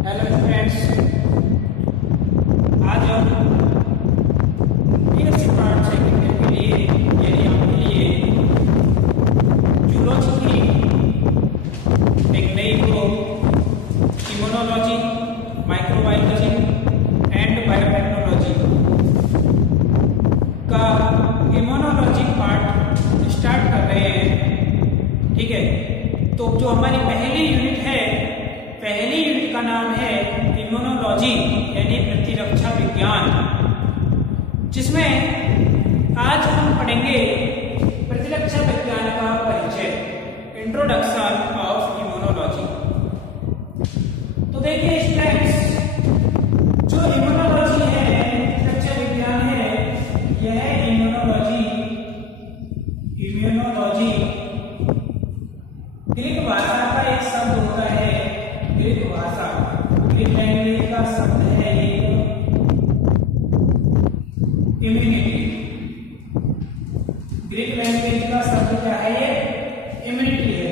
Hello friends, आज हम PSC part second के लिए यानी आपके लिए जूलॉजी की एक नई book immunology, microbiology and biotechnology का इम्यूनोलॉजी पार्ट स्टार्ट कर रहे हैं। ठीक है, तो जो हमारी पहली यूनिट है, पहली यूनिट का नाम है इम्यूनोलॉजी यानी प्रतिरक्षा विज्ञान, जिसमें आज हम पढ़ेंगे प्रतिरक्षा विज्ञान का परिचय, इंट्रोडक्शन ऑफ इम्यूनोलॉजी। तो देखिए स्टूडेंट्स, जो इम्यूनोलॉजी है, प्रतिरक्षा विज्ञान है, यह इम्यूनोलॉजी ग्रीक भाषा का एक शब्द होता है। ग्रीक भाषा, ग्रीक लैंग्वेज का शब्द है इम्यूनिटी। ग्रीक लैंग्वेज का शब्द क्या है? ये इम्यूनिटी है।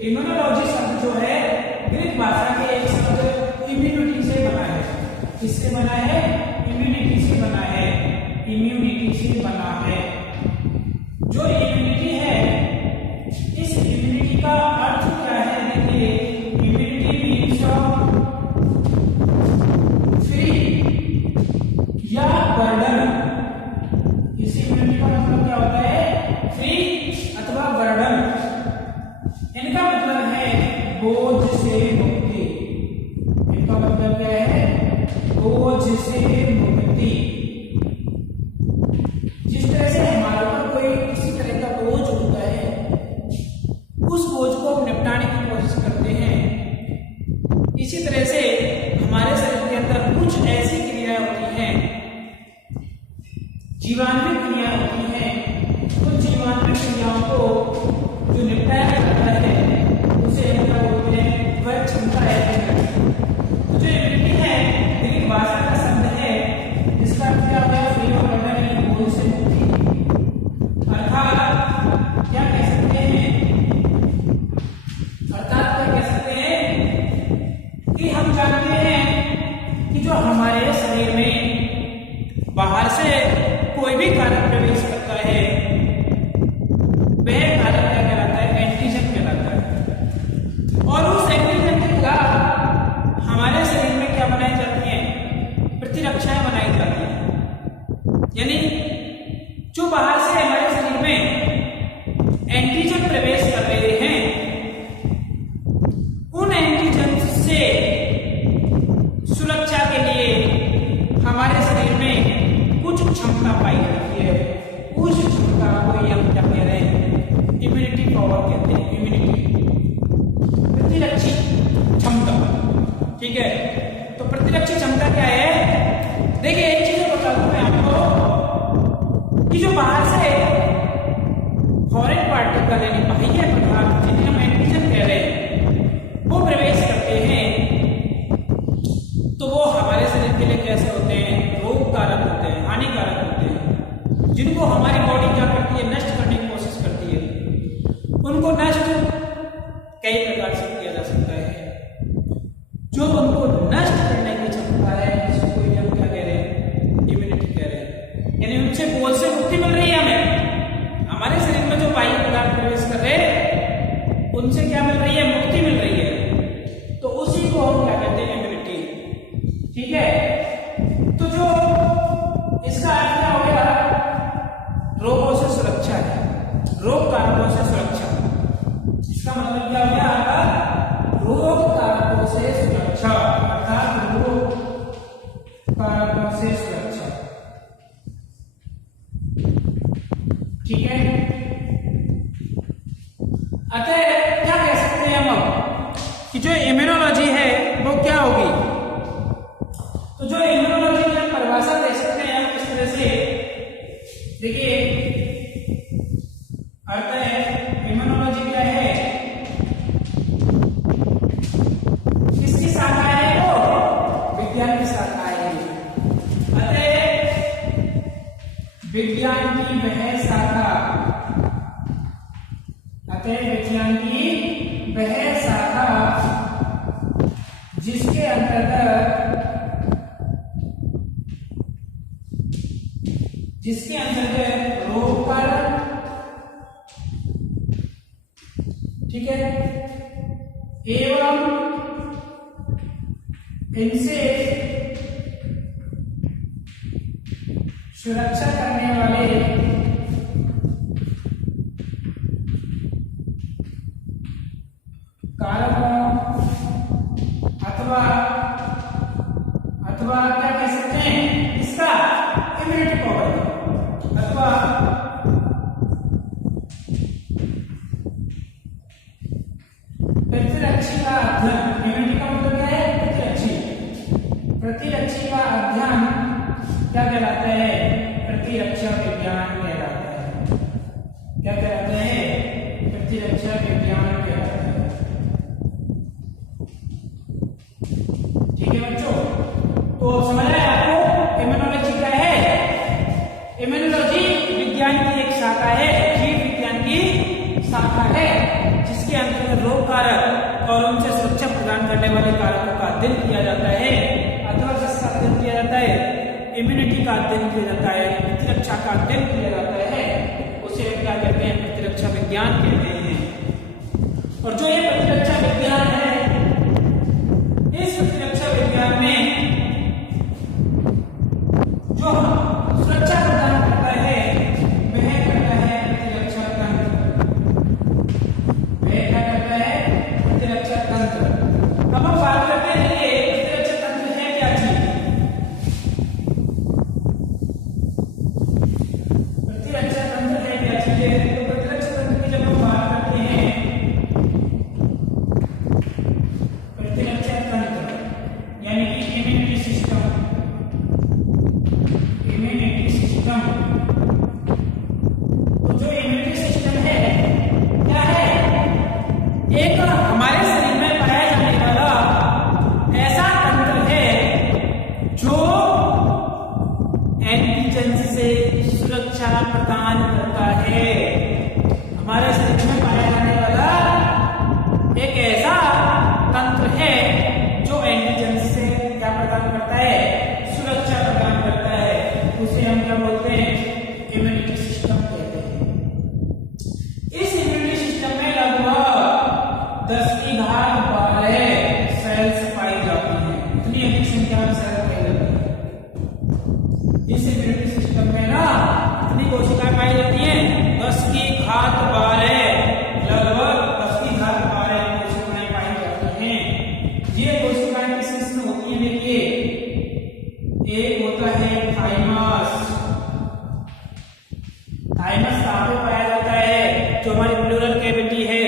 इम्यूनोलॉजी शब्द जो है ग्रीक भाषा के एक शब्द इम्यूनिटी से बना है। किससे बना है? इम्यूनिटी से बना है। इम्यूनिटी से बना है। जो इम्यूनिटी है, इस इम्यूनिटी का अर्थ क्या है? देखिए, इम्यूनिटी मीन्स फ्री या बर्डन। इस इम्यूनिटी का मतलब क्या होता है? फ्री अथवा बर्डन। इनका मतलब है बोझ से मुक्ति। इनका मतलब क्या है? बोझ से मुक्ति। जिस तरह से हमारे ऊपर कोई किसी तरह का बोझ होता है, उस बोझ को हम निपटाने की कोशिश करते हैं। इसी तरह से हमारे शरीर के अंदर कुछ ऐसी क्रियाएं होती हैं, जीवाणु क्रियाएं होती हैं। उन जीवाणु क्रियाओं को जो निपटाया जाता है, उसे हम क्या बोलते हैं? वह क्षमता है। तो जो इम्यूनिटी है, ग्रीक भाषा का शब्द है, जिसका अर्थ क्या होता है? फ्री और बर्डन यानी बोझ से मुक्ति। अर्थात क्या कह सकते हैं? कि हम जानते हैं कि जो हमारे शरीर में बाहर से कोई भी कारक प्रवेश करता है, वह कारक क्या कहलाता है? एंटीजन कहलाता है। और उस एंटीजन के खिलाफ हमारे शरीर में क्या बनाई जाती है? प्रतिरक्षाएं बनाई जाती हैं। यानी जो बाहर से हमारे शरीर में एंटीजन प्रवेश कर रहे हैं, उन एंटीजन से सुरक्षा के लिए हमारे शरीर में कुछ क्षमता पाई जाती है। उस क्षमता को हम क्या कह रहे हैं? इम्यूनिटी पावर कहते हैं। इम्यूनिटी, प्रतिरक्षी क्षमता। ठीक है, तो प्रतिरक्षी क्षमता क्या है? देखिए, एक चीज बता दूं मैं आपको कि जो बाहर से फॉरेन पार्टिकल यानी बाह्य पदार्थ, जिन्हें हम एंटीजन कह रहे हैं, वो प्रवेश करते हैं, तो वो हमारे शरीर के लिए कैसे होते हैं? रोग कारक होते हैं, हानिकारक होते हैं, जिनको हमारी बॉडी क्या करती है? नष्ट करने की कोशिश करती है। उनको नष्ट कई प्रकार से किया जा सकता है। जो उनको नष्ट करने की क्षमता है, जिसको हम क्या कह रहे हैं? इम्यूनिटी कह रहे हैं। यानी उनसे बोझ से मुक्ति मिल रही है हमें। हमारे शरीर में जो बाह्य पदार्थ प्रवेश कर रहे हैं, उनसे क्या मिल रही है? मुक्ति मिल रही है। तो उसी को हम क्या कहते हैं? इम्यूनिटी। ठीक है, तो जो इसका अर्थ क्या हो गया? रोगों से सुरक्षा है, रोग कारकों से सुरक्षा। इसका मतलब क्या हो गया? रोग कारकों से सुरक्षा, अर्थात रोग कारकों से सुरक्षा। ठीक है, अतः क्या कह सकते हैं हम अब कि जो इम्यूनोलॉजी है वो क्या होगी? तो जो इम्यूनोलॉजी की हम परिभाषा दे सकते हैं हम इस तरह से, देखिए, अर्थ है इम्यूनोलॉजी क्या है? किसकी शाखा है? वो विज्ञान की शाखा है। अतः विज्ञान की वह शाखा, अतः विज्ञान की वह शाखा जिसके अंतर्गत रोग कारक, ठीक है, एवं इनसे सुरक्षा करने वाले कारकों अथवा क्या कह सकते हैं इसका इम्यूनिटी पावर, अथवा प्रतिरक्षी का अध्ययन। इम्यूनिटी का मतलब क्या है? प्रतिरक्षी का अध्ययन क्या कहलाता है? प्रतिरक्षा विज्ञान कहलाता है। क्या कहलाता है? प्रतिरक्षा विज्ञान कहलाता है। ठीक है बच्चों, तो समझ आया आपको इम्यूनोलॉजी क्या है? इम्यूनोलॉजी विज्ञान की एक शाखा है, जीव विज्ञान की शाखा है, जिसके अंतर्गत रोग कारक और उनसे सुरक्षा प्रदान करने वाले कारकों का अध्ययन किया जाता है, अथवा जिसका अध्ययन किया जाता है इम्यूनिटी का अध्ययन किया जाता है, प्रतिरक्षा का अध्ययन किया जाता है, उसे क्या कहते हैं? प्रतिरक्षा विज्ञान कहते हैं। और जो ये प्रतिरक्षा विज्ञान है, इस प्रतिरक्षा विज्ञान में जो सुरक्षा प्रदान करता है वह करता है प्रतिरक्षा तंत्र। वह क्या करता है? प्रतिरक्षा तंत्र। अब हम बात करते हैं प्रतिरक्षा तंत्र है क्या चीज? प्रतिरक्षा तंत्र है क्या चीज है? तो प्रतिरक्षा तंत्र की जब हम बात करते हैं, प्रतिरक्षा तंत्र यानी कि इम्यूनिटी सिस्टम, तो जो इम्यूनिटी सिस्टम है क्या है? एक हमारे शरीर में पाया जाने वाला ऐसा तंत्र है जो एंटीजन से सुरक्षा प्रदान करता है। हमारे शरीर में पाया जाने वाला एक ऐसा तंत्र है जो एंटीजन से क्या प्रदान करता है? सुरक्षा प्रदान करता है। उसे हम क्या बोलते हैं? इम्यूनिटी सिस्टम कहते हैं। इस इम्यूनिटी सिस्टम में लगभग 10⁻12 सेल्स पाई जाती हैं। इतनी अधिक संख्या में सेल पाई जाती है इस इम्यूनिटी सिस्टम में ना। इतनी कोशिकाएं पाई जाती हैं 10⁻12, लगभग 10⁻12 कोशिकाएं पाई जाती हैं। ये कोशिकाएं किस किस में होती हैं? देखिए, एक होता है थाइमस। थाइमस कहाँ पे पाया जाता है? जो हमारी प्लूरल कैविटी है,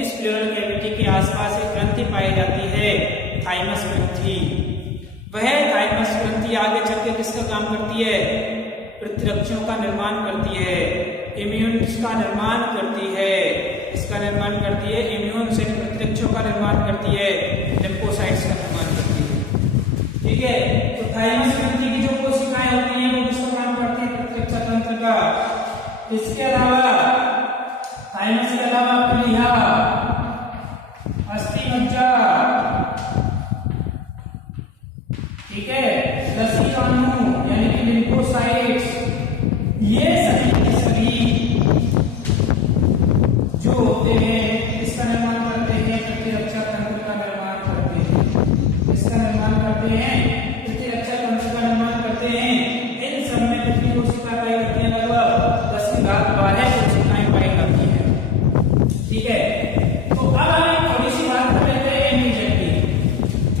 इस प्लूरल कैविटी के आसपास एक ग्रंथि पाई जाती है, थाइमस ग्रंथि। वह थाइमस ग्रंथि आगे चल के किसका काम करती है? प्रतिरक्षों का निर्माण करती है, इम्यून्स का निर्माण करती है। इसका निर्माण करती है, इम्यून से प्रतिरक्षों का निर्माण करती है, लिम्फोसाइट्स का निर्माण करती है। ठीक है, तो थाइमस ग्रंथि की जो कोशिकाएं होती हैं वो किसका काम करती है? प्रतिरक्षा तंत्र का। इसके अलावा थाइमस के अलावा प्लीहा, अस्थिमज्जा, ठीक है, लसीकाणु यानी कि लिम्फोसाइट्स, ये सभी के सभी जो होते हैं इसका निर्माण करते हैं, प्रतिरक्षा तंत्र का निर्माण करते हैं। इसका निर्माण करते हैं, प्रतिरक्षा तंत्र का निर्माण करते हैं। इन सब में कितनी कोशिकाएं पाई जाती हैं? लगभग 10⁻12 कोशिकाएं पाई जाती हैं। ठीक है, तो अब हम थोड़ी सी बात कर लेते हैं एंटीजन की।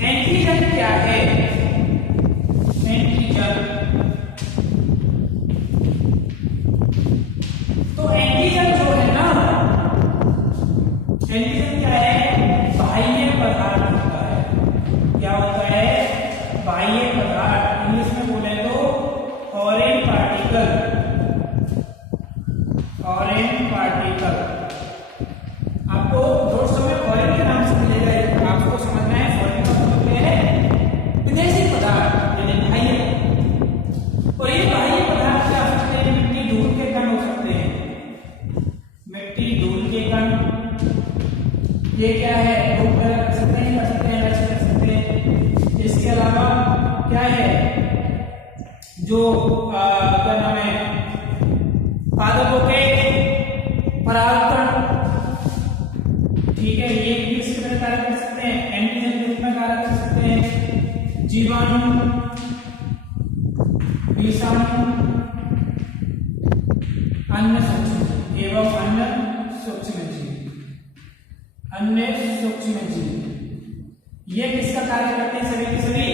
एंटीजन क्या है? एंटीजन, तो एंटीजन जो है ना, एंटीजन क्या है? बाह्य पदार्थ होता है। क्या होता है? जो क्या नाम है, पादपों के परागकण, ठीक है, ये भी किसके तरह कार्य कर सकते हैं, एंटीजन के रूप में कार्य कर सकते हैं। जीवाणु, विषाणु, अन्य सूक्ष्म एवं अन्य सूक्ष्म जीव, ये किसका कार्य करते हैं, सभी के सभी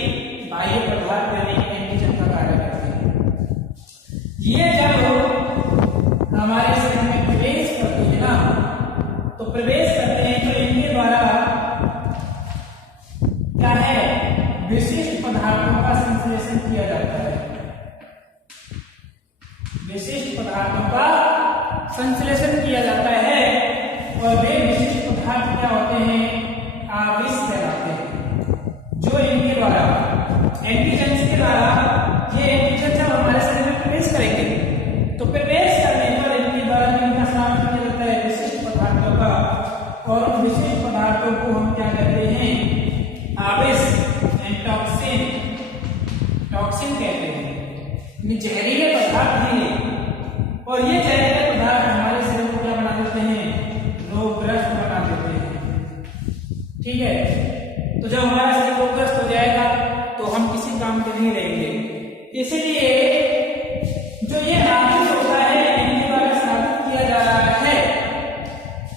बाह्य पदार्थ यानी एंटीजन का कार्य करते हैं। ये जब हमारे शरीर में प्रवेश करते हैं ना, तो प्रवेश करते हैं तो इनके द्वारा क्या है, विशिष्ट पदार्थों का संश्लेषण किया जाता है। विशिष्ट पदार्थों का संश्लेषण किया जाता है और वे विशिष्ट पदार्थ क्या होते हैं, आवेश कहलाते हैं। जो इनके द्वारा एंटीजन के द्वारा ये एंटीजन जब हमारे शरीर में प्रवेश करेंगे तो प्रवेश करने पर इनके द्वारा इनका स्राव किया जाता है विशिष्ट पदार्थों का, और उन विशिष्ट पदार्थों को हम क्या कहते हैं, आवेश टॉक्सिन, टॉक्सिन कहते हैं। जहरीले पदार्थ हैं और ये जहरीले पदार्थ हमारे शरीर को क्या बना देते हैं, रोगग्रस्त बना देते हैं। ठीक है, तो जब हमारा शरीर रोगग्रस्त हो जाएगा तो हम किसी काम के नहीं रहेंगे। इसलिए जो ये आवेश होता है इनके द्वारा स्रावित किया जा रहा है,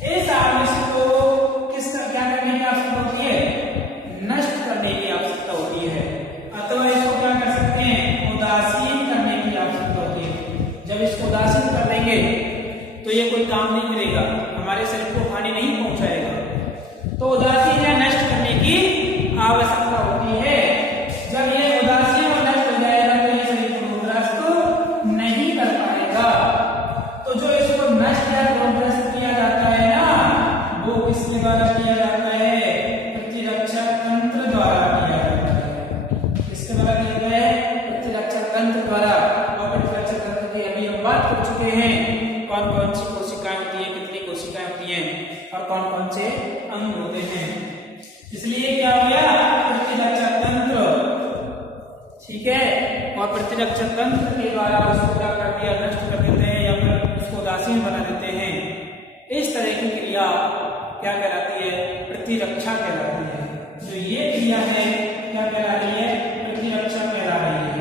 इस आवेश को किसका क्या करने की आवश्यकता होती है, नष्ट करने की आवश्यकता होती है, अथवा इसको क्या कर सकते हैं, उदासीन करने की आवश्यकता होती है। जब इसको उदासीन कर देंगे तो ये कोई काम नहीं करेगा, हमारे शरीर को हानि नहीं पहुंचाएगा। तो उदासीन या नष्ट करने की आवश्यकता होती है। जब ये उदासीन और नष्ट हो जाएगा तो ये शरीर को रोगग्रस्त नहीं कर पाएगा। तो जो इसको नष्ट या रोगग्रस्त किया जाता है ना, वो किसके द्वारा किया जाता है, प्रतिरक्षा तंत्र द्वारा किया जाता है। किसके द्वारा किया जाता है, प्रतिरक्षा तंत्र द्वारा। और प्रतिरक्षा तंत्र की अभी हम बात कर चुके हैं, कौन कौन सी कोशिकाएं होती है, कितनी कोशिकाएं होती हैं और कौन कौन से अंग होते हैं। इसलिए क्या हो गया, प्रतिरक्षा तंत्र, ठीक है, और प्रतिरक्षा तंत्र के द्वारा उसको क्या कर दिया, नष्ट कर देते हैं या फिर उसको उदासीन बना देते हैं। इस तरह की क्रिया क्या कहलाती है, प्रतिरक्षा कहलाती है। जो ये क्रिया है क्या कहला रही है, प्रतिरक्षा कहला रही है।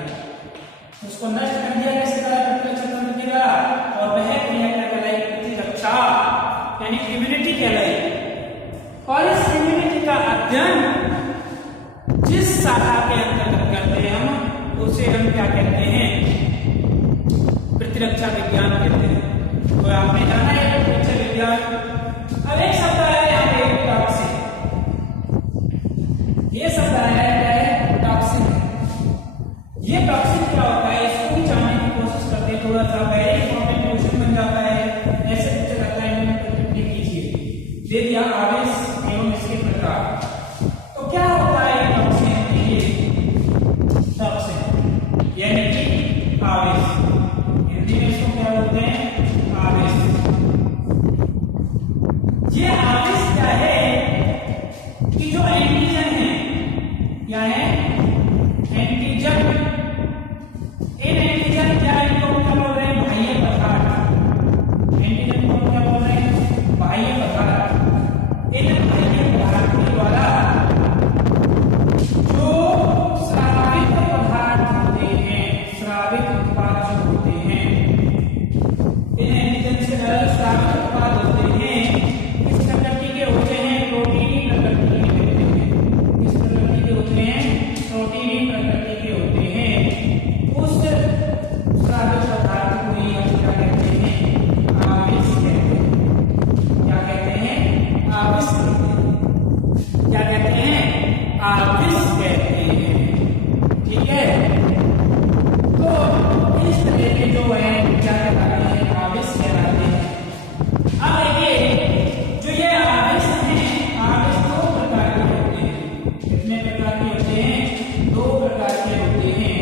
उसको नष्ट कर दिया किसी तरह, प्रतिरक्षा तंत्र के द्वारा, और वह क्रिया क्या कहलाई, प्रतिरक्षा यानी इम्यूनिटी कहलाई। और इस इम्यूनिटी का अध्ययन जिस शाखा के अंतर्गत करते हैं हम, उसे हम क्या कहते हैं, प्रतिरक्षा विज्ञान कहते हैं। तो आपने जाना है प्रतिरक्षा विज्ञान। अब एक शब्द आया यहाँ पे टॉक्सिन, ये शब्द आया है टॉक्सिन। ये टॉक्सिन क्या होता है, इसको भी जानने की कोशिश करते हैं। थोड़ा सा वेरी इंपॉर्टेंट क्वेश्चन बन जाता है, ऐसे पूछा जाता है, कीजिए दे दिया आवेश एवं इसके प्रकार। तो क्या होता है टॉक्सिन, टॉक्सिन यानी कि आवेश, हिंदी में इसको क्या बोलते हैं, आवेश। ये आवेश क्या है कि जो एंटीजन है, क्या है, एंटीजन, इन एंटीजन क्या, इनको क्या बोल रहे हैं, बाह्य पदार्थ। एंटीजन को क्या बोल रहे हैं, बाह्य पदार्थ। इन बाह्य पदार्थ के द्वारा जो स्रावित पदार्थ होते हैं, स्रावित उत्पाद जो होते हैं, इन एंटीजन से तरल स्रावित उत्पाद होते हैं, किस प्रकृति के होते हैं, प्रोटीनी प्रकृति के होते हैं। किस प्रकृति के होते हैं, प्रोटीनी प्रकृति के होते हैं। उस स्रावित पदार्थ को ही हम क्या कहते हैं, आवेश कहते हैं। क्या कहते हैं, आवेश कहते हैं। क्या कहते हैं, आवेश कहते हैं। ठीक है, तो इस तरह के जो है क्या कहलाते हैं, आवेश कहलाते हैं। अब देखिए जो ये आवेश हैं, आवेश दो प्रकार के होते हैं। कितने प्रकार के होते हैं, दो प्रकार के होते हैं।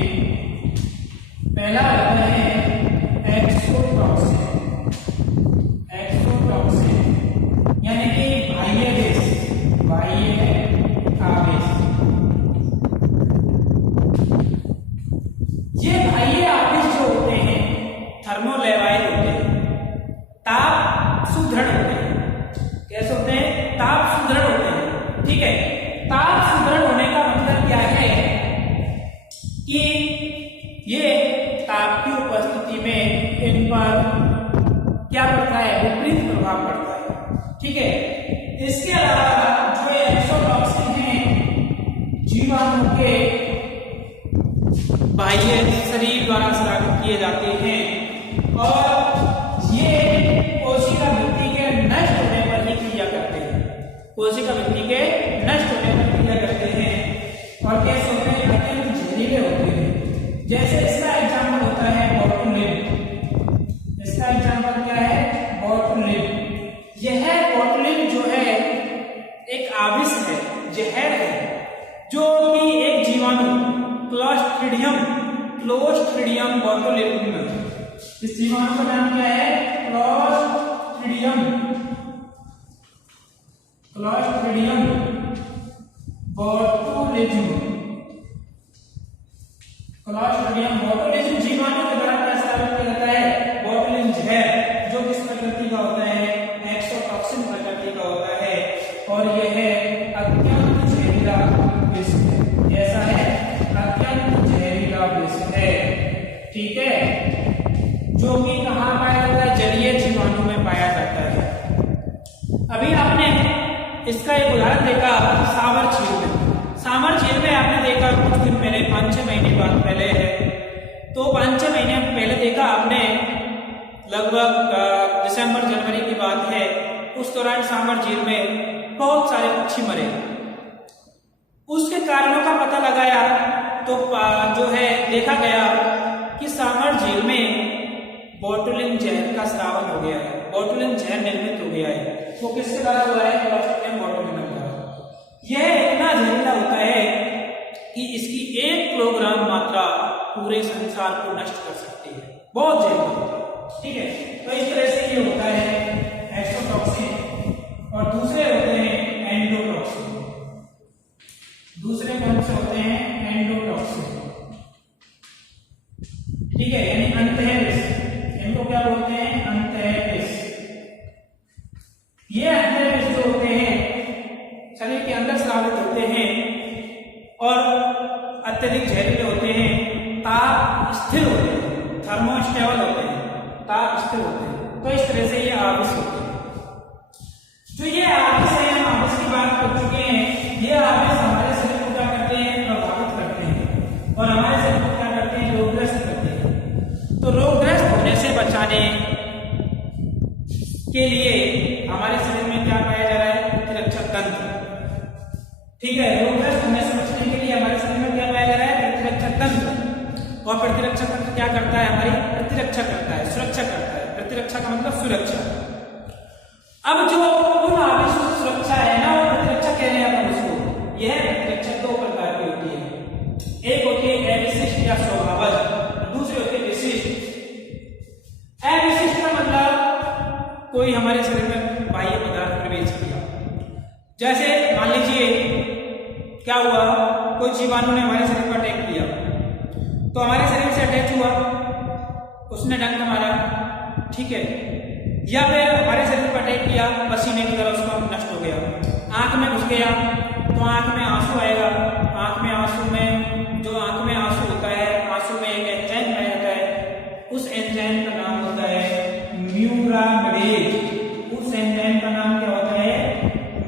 पहला होता है एक्सोटॉक्सिन, एक्सोटॉक्सिन यानी कि बाह्य आवेश, बाह्य आवेश। ये बाह्य कि ये ताप की उपस्थिति में इन पर क्या पड़ता है, विपरीत प्रभाव पड़ता है। ठीक है, इसके अलावा जो एक्सोटॉक्सिन है जीवाणु के बाह्य शरीर द्वारा स्रावित किए जाते हैं और ये कोशिका भित्ति के नष्ट होने पर ही क्रिया करते हैं, कोशिका भित्ति के नष्ट होने पर क्रिया करते हैं और कैसे होते हैं, अत्यंत जहरीले होते हैं। जैसे इसका एग्जाम्पल होता है बोटुलिन। इसका एग्जाम्पल क्या है, बोटुलिन। यह बोटुलिन जो है एक आविश है, जहर है, जो कि एक जीवाणु क्लोस्ट्रिडियम बोटुलिनम, इस जीवाणु का नाम क्या है, क्लोस्ट्रिडियम बोटुलिज्म। क्लोस्ट्रिडियम बोटुलिज्म जीवाणु के द्वारा क्या स्रावित किया जाता है, बोटुलिन जहर, जो किस प्रकृति का होता है, एक्सोटॉक्सिन प्रकृति का होता है और यह अत्यंत जहरीला विष है। ऐसा है, अत्यंत जहरीला विष है। ठीक है, जो कि कहाँ पाया जाता है, जलीय जीवाणु में पाया जाता है। अभी आपने इसका एक उदाहरण देखा सावर झील में। सावर झील में आपने देखा कुछ दिन पहले, 5-6 महीने बाद पहले है, तो 5-6 महीने पहले देखा आपने, लगभग दिसंबर जनवरी की बात है। उस दौरान सावर झील में बहुत सारे पक्षी मरे। उसके कारणों का पता लगाया तो जो है देखा गया कि सावर झील में बोटुलिन जहर का स्रावन हो गया है, बोटुलिन जहर निर्मित हो गया है। वो किसके द्वारा हुआ है, क्लोस्ट्रिडियम बोटुलिनम द्वारा। यह इतना जहरीला होता है कि इसकी 1 किलोग्राम मात्रा पूरे संसार को नष्ट कर सकती है, बहुत जहरीला होता है। ठीक है, तो इस तरह से ये होता है एक्सोटॉक्सिन। और दूसरे होते हैं एंडोटॉक्सिन। दूसरे कौन से होते हैं, एंडोटॉक्सिन। ठीक है, यानी अंतः विष, इनको क्या बोलते हैं, अंतः विष। ये अंतः विष जो होते हैं शरीर के अंदर स्रावित होते हैं और अत्यधिक जहरीले होते हैं, ताप स्थिर होते हैं, थर्मोस्टेबल होते हैं, ताप स्थिर होते हैं। तो इस तरह से ये आविश होते हैं। जो ये आविश है, हम आविश की बात कर चुके हैं। ये आविश हमारे शरीर को क्या करते हैं, प्रभावित करते हैं और हमारे शरीर को क्या करते हैं, रोगग्रस्त करते हैं। तो रोगग्रस्त होने से बचाने के लिए हमारे शरीर में क्या पाया जा रहा है, प्रतिरक्षक तंत्र। ठीक है, रोगग्रस्त होने से बचने के लिए हमारे शरीर में क्या पाया जा रहा है, प्रतिरक्षक तंत्र। और प्रतिरक्षक तंत्र क्या करता है, हमारी प्रतिरक्षा करता है, सुरक्षा करता है। प्रतिरक्षा का मतलब सुरक्षा। अब जो उन आविषों की सुरक्षा है ना, वो प्रतिरक्षा कह रहे हैं अपन उसको। यह प्रतिरक्षा 2 प्रकार की होती है। एक होती है अविशिष्ट या स्वभावज, दूसरी होती है विशिष्ट। अविशिष्ट का मतलब कोई हमारे शरीर में बाह्य पदार्थ प्रवेश किया। जैसे मान लीजिए क्या हुआ, कोई जीवाणु ने हमारे शरीर पर अटैक किया, तो हमारे शरीर से अटैच हुआ, उसने डंक मारा, ठीक है, या फिर हमारे शरीर पर अटैक किया, पसीने की तरह उसका नष्ट हो गया, आंख में घुस गया तो आंख में आंसू आएगा। आंख में आंसू में जो आंख में आंसू होता है, आंसू में एक एंजाइम पाया जाता है, उस एंजाइम का नाम होता है म्यूरामिडेज। उस एंजाइम का नाम क्या होता है,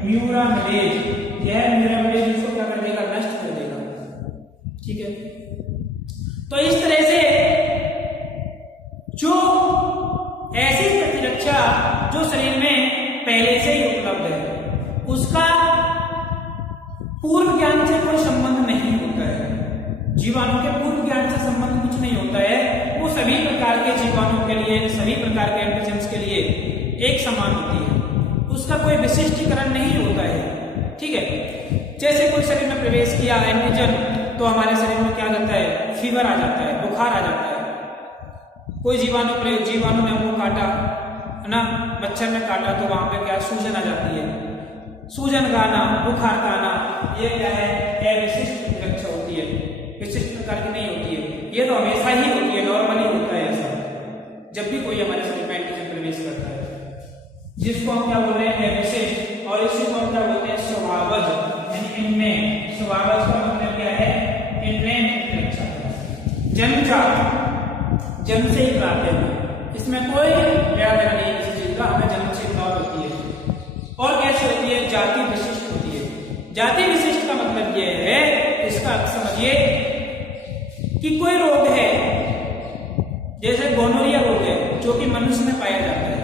म्यूरामिडेज। यह म्यूरामिडेज उसको क्या कर देगा, नष्ट कर देगा। ठीक है, तो इस तरह से जो ऐसी प्रतिरक्षा जो शरीर में पहले से ही उपलब्ध है, उसका पूर्व ज्ञान से कोई संबंध नहीं होता है। जीवाणु के पूर्व ज्ञान से संबंध कुछ नहीं होता है। वो सभी प्रकार के जीवाणु के लिए, सभी प्रकार के एंटीजेंस के लिए एक समान होती है, उसका कोई विशिष्टीकरण नहीं होता है। ठीक है, जैसे कोई शरीर में प्रवेश किया एंटीजन, तो हमारे शरीर में क्या आ जाता है, फीवर आ जाता है, बुखार आ जाता है। कोई जीवाणु ने हमको काटा है ना, मच्छर ने काटा, तो वहां पे क्या सूजन आ जाती है, सूजन का आना, बुखार का आना, ये क्या है, अविशिष्ट प्रतिरक्षा होती है, विशिष्ट प्रकार की नहीं होती है। ये तो हमेशा ही होती है, नॉर्मली होता है ऐसा, जब भी कोई हमारे शरीर में एंटीजन प्रवेश करता है, जिसको हम क्या बोल रहे हैं, अविशिष्ट। और इसी को हम क्या बोलते हैं, स्वभावज, यानी इनमें। स्वभावज का मतलब क्या है, इनमें प्रतिरक्षा। जन्मजात, जन्म से ही प्राप्त है, इसमें कोई लेना देना नहीं किसी चीज का, हमें जन्म से प्राप्त होती है। और कैसे होती है? जाति विशिष्ट होती है। जाति विशिष्ट का मतलब ये है, इसका अर्थ समझिए कि कोई रोग है, जैसे गोनोरिया रोग है जो कि मनुष्य में पाया जाता है,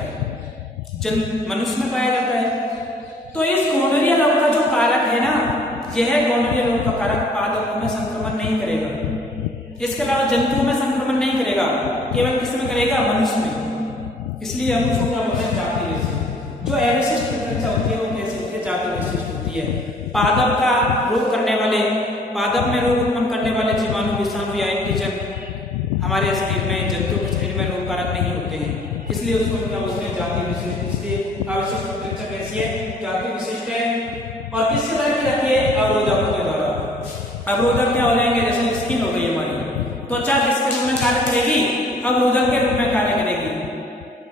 मनुष्य में पाया जाता है, तो इस गोनोरिया रोग का जो कारक है ना, यह गोनोरिया रोग का कारक पादपों में संक्रमण नहीं करेगा, इसके अलावा जंतुओं में संक्रमण नहीं करेगा, केवल किसमें करेगा? मनुष्य में। इसलिए हम उसको क्या बोलते हैं? जाति विशिष्ट। जो अविशिष्ट प्रतिरक्षा होती है वो कैसी होती है? जाति विशिष्ट होती है। पादप का रोग करने वाले, पादप में रोग उत्पन्न करने वाले जीवाणु, विषाणु या एंटीजन हमारे शरीर में, जंतु के शरीर में रोग कारक नहीं होते हैं, इसलिए उसको क्या बोलते हैं? जाति विशिष्ट। इसलिए अविशिष्ट प्रतिरक्षा कैसी है? जाति विशिष्ट है। और किस तरह की रहती है? अवरोधकों के द्वारा। अवरोधक क्या हो जाएंगे? जैसे स्किन हो गई हमारी, त्वचा किसके रूप में कार्य करेगी? अवरोधक के रूप में कार्य करेगी।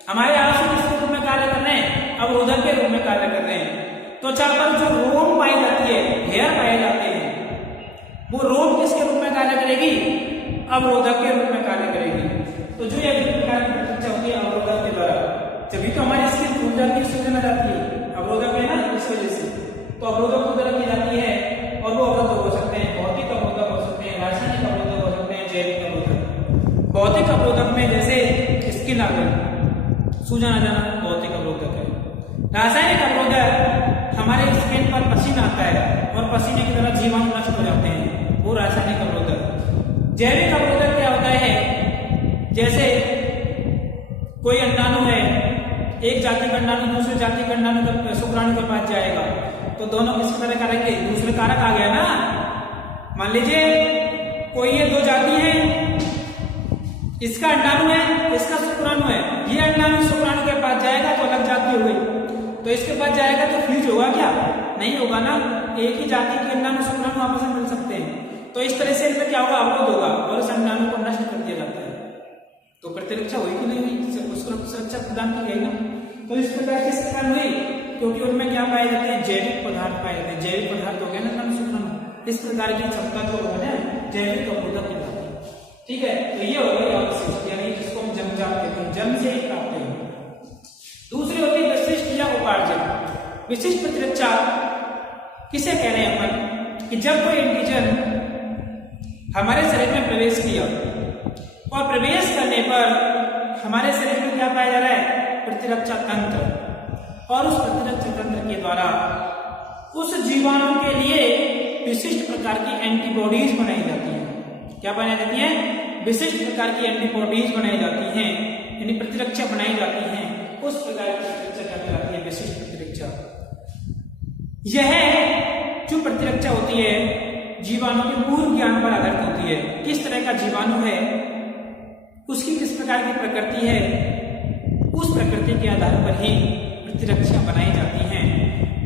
हमारे आंसू किसके रूप में कार्य कर रहे हैं? अवरोधक के रूप में कार्य कर रहे हैं। त्वचा पर जो रोम पाई जाती है, हेयर पाए जाते हैं, वो रोम किसके रूप में कार्य करेगी? अवरोधक के रूप में कार्य करेगी। तो जो ये प्रकार की प्रतिरक्षा होती है अवरोधक के द्वारा, तभी तो हमारी स्किन फूल जाती है, सूजन आ जाती है, अवरोधक है ना, इस वजह से। तो अवरोधक की तरह की जाती है, और वो अवरोधक हो सकते हैं, भौतिक अवरोधक हो सकते हैं, रासायनिक अवरोधक हो सकते हैं, जैविक अवरोधक। भौतिक अवरोधक में जैसे स्किन आ गई, सूजन आ जाना, भौतिक अवरोधक है। रासायनिक अवरोधक हमारे स्किन पर पसीना आता है और पसीने की तरह जीवाणु नष्ट हो जाते हैं, वो रासायनिक अवरोधक। जैविक अवरोधक क्या होता है? जैसे कोई अंडाणु है, एक जाति का अंडाणु दूसरे जाति के अंडाणु का शुक्राणु के पास जाएगा, तो दोनों किस तरह का रहेंगे? दूसरे कारक आ गया ना। मान लीजिए कोई ये दो जाति है, इसका अंडाणु है, इसका शुक्राणु है, ये अंडाणु शुक्राणु के पास जाएगा तो अलग जाति हो गई, तो इसके पास जाएगा तो फ्यूज होगा क्या? नहीं होगा ना। एक ही जाति के अंडाणु शुक्राणु आपस में मिल सकते हैं, तो इस तरह से इनमें क्या होगा? अवरोध होगा और इस अंडाणु को नष्ट कर दिया जाता है। तो प्रतिरक्षा हुई कि नहीं हुई? उसको सुरक्षा प्रदान की गई ना। तो इस प्रकार की कारण हुई क्योंकि उनमें क्या पाए जाते हैं? जैविक पदार्थ पाए जाते हैं। जैविक पदार्थ हो गया ना शुक्राणु। इस प्रकार की क्षमता जो है जैविक अवरोधक की जाती है। ठीक है, तो ये हो गई अवशिष्ट, यानी जिसको हम जन्मजात कहते हैं, जन्म से ही प्राप्त है। दूसरी होती है विशिष्ट या उपार्जन। विशिष्ट प्रतिरक्षा किसे कह रहे हैं अपन? कि जब कोई एंटीजन हमारे शरीर में प्रवेश किया और प्रवेश करने पर हमारे शरीर में क्या पाया जा रहा है? प्रतिरक्षा तंत्र, और उस प्रतिरक्षा तंत्र के द्वारा उस जीवाणु के लिए विशिष्ट प्रकार की एंटीबॉडीज बनाई जाती हैं। क्या बनाई जाती हैं? विशिष्ट प्रकार की एंटीबॉडीज बनाई जाती हैं, यानी प्रतिरक्षा बनाई जाती हैं। उस प्रकार की प्रतिरक्षा क्या कहलाती है? विशिष्ट प्रतिरक्षा। यह जो प्रतिरक्षा होती है जीवाणु के पूर्व ज्ञान पर आधारित होती है। किस तरह का जीवाणु है, उसकी किस प्रकार की प्रकृति है, उस प्रकृति के आधार पर ही प्रतिरक्षा बनाई जाती हैं।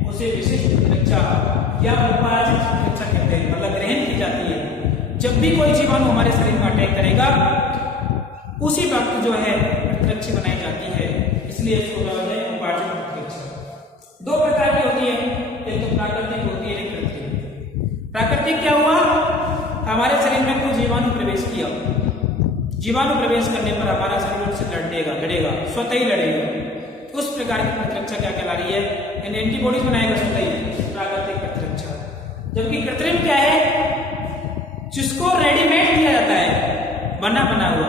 उसे विशिष्ट प्रतिरक्षा या उपार्जित प्रतिरक्षा कहते हैं, मतलब ग्रहण की जाती है। जब भी कोई जीवाणु हमारे शरीर में अटैक करेगा, उसी वक्त जो है प्रतिरक्षा बनाई जाती है, इसलिए इसको कहते हैं उपार्जित प्रतिरक्षा। दो प्रकार की होती है, एक तो प्राकृतिक होती है, एक कृत्रिम। प्राकृतिक क्या हुआ? हमारे शरीर में कोई जीवाणु प्रवेश किया, जीवाणु प्रवेश करने पर हमारा शरीर उससे लड़ेगा, स्वतः ही लड़ेगा। उस प्रकार की प्रतिरक्षा क्या कहला रही है? एंटीबॉडीज बनाएगा स्वतः ही, प्राकृतिक प्रतिरक्षा। जबकि कृत्रिम क्या है? जिसको रेडीमेड दिया जाता है, बना हुआ,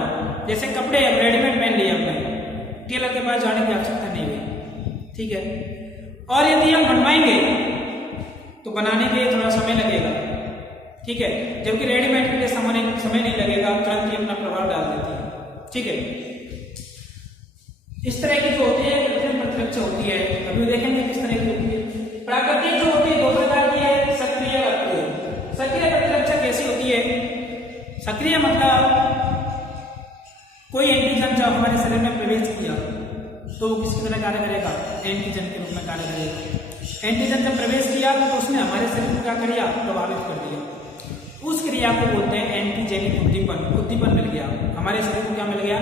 जैसे कपड़े रेडीमेड पहन लिए हमने, टेलर के पास जाने की आवश्यकता नहीं हुई। ठीक है, और यदि हम बनवाएंगे तो बनाने के लिए थोड़ा समय लगेगा। ठीक है, जबकि रेडीमेड के लिए समय नहीं लगेगा, तुरंत ही अपना प्रभाव डाल देती है। ठीक है, इस तरह की जो होती है कृत्रिम प्रतिरक्षा होती है, अभी देखेंगे किस तरह की होती है। प्राकृतिक जो होती है दो प्रकार की है, सक्रिय और अक्रिय। सक्रिय प्रतिरक्षा कैसी होती है? सक्रिय मतलब कोई एंटीजन जब हमारे शरीर में प्रवेश किया तो वो किसकी तरह कार्य करेगा? एंटीजन के रूप में कार्य करेगा। एंटीजन जब प्रवेश किया तो उसने हमारे शरीर को क्या किया? प्रभावित कर दिया। उस क्रिया को बोलते हैं एंटीजेनिक उद्दीपन। उद्दीपन मिल गया हमारे शरीर को, क्या मिल गया?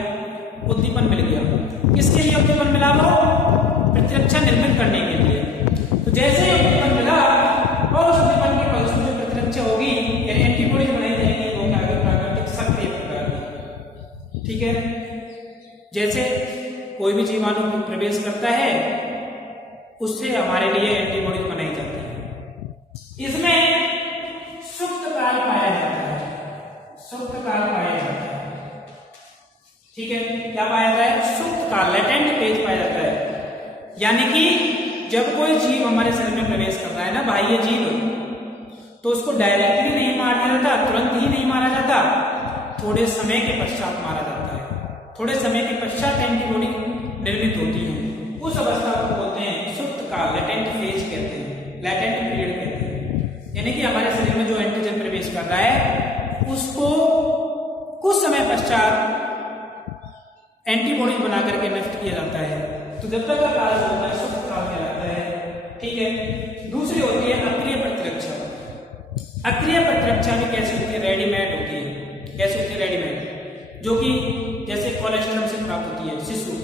उद्दीपन मिल गया। किसके लिए उद्दीपन मिला? वो प्रतिरक्षा निर्मित करने के लिए। तो जैसे उद्दीपन मिला और उस उद्दीपन के फलस्वरूप जो प्रतिरक्षा होगी, यानी एंटीबॉडीज बनाई जाएंगी, वो क्या होगी? प्राकृतिक सक्रिय प्रकार की। कोई भी जीवाणु प्रवेश करता है उससे हमारे लिए एंटीबॉडी बनाई जाती है। इसमें सुप्त काल पाया जाता है, सुप्त काल पाया जाता है, ठीक है। क्या पाया जाता है? सुप्त काल, लेटेंट फेज पाया जाता है। यानी कि जब कोई जीव हमारे शरीर में प्रवेश कर रहा है ना, बाह्य जीव, तो उसको डायरेक्टली नहीं मार दिया जाता, तुरंत ही नहीं मारा जाता, थोड़े समय के पश्चात मारा जाता है। थोड़े समय के पश्चात एंटीबॉडी निर्मित होती है। उस अवस्था को बोलते हैं सुप्त काल, लेटेंट फेज कहते हैं, लेटेंट पीरियड कहते हैं। यानी कि हमारे शरीर में जो एंटीजन प्रवेश कर रहा है उसको कुछ समय पश्चात एंटीबॉडी बना करके नष्ट किया जाता है। तो जब तक का काल होता है सुप्त काल कहलाता है, ठीक है। दूसरी होती है अक्रिय प्रतिरक्षा। अक्रिय प्रतिरक्षा भी कैसे होती है? रेडीमेड होती है। कैसे होती है? रेडीमेड, जो कि जैसे कोलेस्ट्रॉल से प्राप्त होती है शिशु।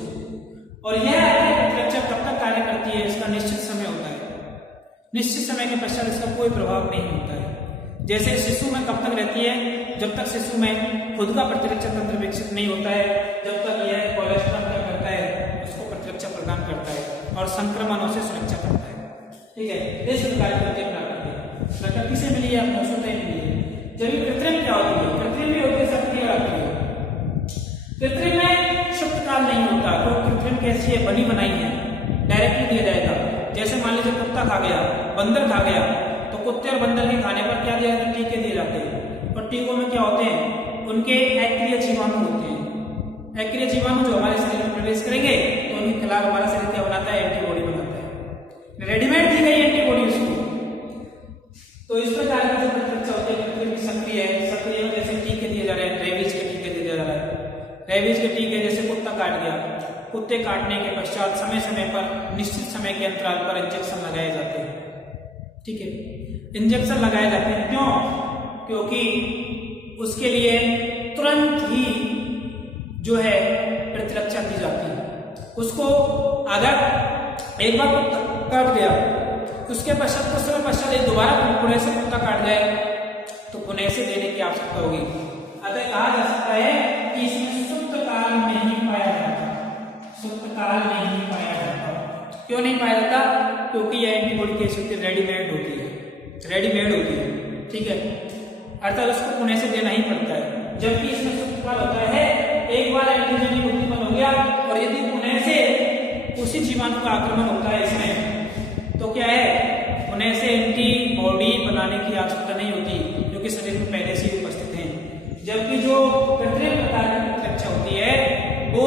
और यह अक्रिय प्रतिरक्षा कब तक कार्य करती है? इसका निश्चित समय होता है, निश्चित समय के पश्चात इसका कोई प्रभाव नहीं होता है। जैसे शिशु में कब तक रहती है? जब तक शिशु में खुद का प्रतिरक्षा तंत्र विकसित नहीं होता है, जब तक यह कोलेस्ट्रॉल क्या करता है? उसको प्रतिरक्षा प्रदान करता है और संक्रमणों से सुरक्षा करता है, ठीक है। इस प्रकार की प्रकृति से मिली है, मौसम मिली है। जब कृत्रिम क्या होती है? कृत्रिम भी होती है, सक्रिय होती है। कृत्रिम में सुप्त काल नहीं होता। तो कृत्रिम कैसी है? बनी बनाई है, डायरेक्टली दिया जाएगा। जैसे मान लीजिए कुत्ता खा गया, बंदर खा गया, तो कुत्ते और बंदर के खाने पर क्या दिया जाता है? टीके दिए जाते हैं। और टीकों में क्या होते हैं? उनके अक्रिय जीवाणु होते हैं। अक्रिय जीवाणु जो हमारे शरीर में प्रवेश करेंगे तो उनके खिलाफ हमारा शरीर क्या बनाता है? एंटीबॉडी बनाता है। रेडीमेड दी गई एंटीबॉडी उसको। तो इस प्रकार की जो प्रतिरक्षा होती है कृत्रिम की सक्रिय है। सक्रिय में जैसे टीके दिए जा रहे हैं, रेबीज के टीके दिए जा रहे हैं। रेबीज के टीके जैसे कुत्ता काट गया, कुत्ते काटने के पश्चात समय समय पर, निश्चित समय के अंतराल पर इंजेक्शन लगाए जाते हैं, ठीक है। इंजेक्शन लगाए जाते हैं क्यों? क्योंकि उसके लिए तुरंत ही जो है प्रतिरक्षा दी जाती है। उसको अगर एक बार काट गया, उसके पश्चात कुछ समय पश्चात दोबारा पुनः से कुत्ता काट जाए तो पुनः से देने की आवश्यकता होगी। अतः कहा जा सकता है कि इसमें सुप्त काल नहीं पाया जाता, सुप्त काल नहीं पाया जाता। क्यों नहीं पाया जाता? क्योंकि यह एंटीबॉडी कैसी होती है? रेडीमेड होती है, रेडीमेड होती है, ठीक है। अर्थात उसको पुनः से देना ही पड़ता है। जबकि इसमें सुप्त काल होता है, एक बार एंटीजन उत्पन्न हो गया और यदि पुनः से उसी जीवाणु का आक्रमण होता है इसमें, तो क्या है? पुनः से एंटीबॉडी बनाने की आवश्यकता नहीं होती, क्योंकि शरीर में पहले से ही उपस्थित है। जबकि जो कृत्रिम प्रकार की प्रतिरक्षा होती है वो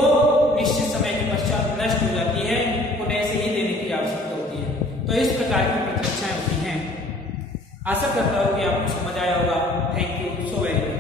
निश्चित समय के पश्चात नष्ट हो जाती है, पुनः से ही देने की आवश्यकता होती है। तो इस प्रकार की प्रतिरक्षाएं होती हैं। आशा करता हूं कि आपको समझ आया होगा। Thank you so very much.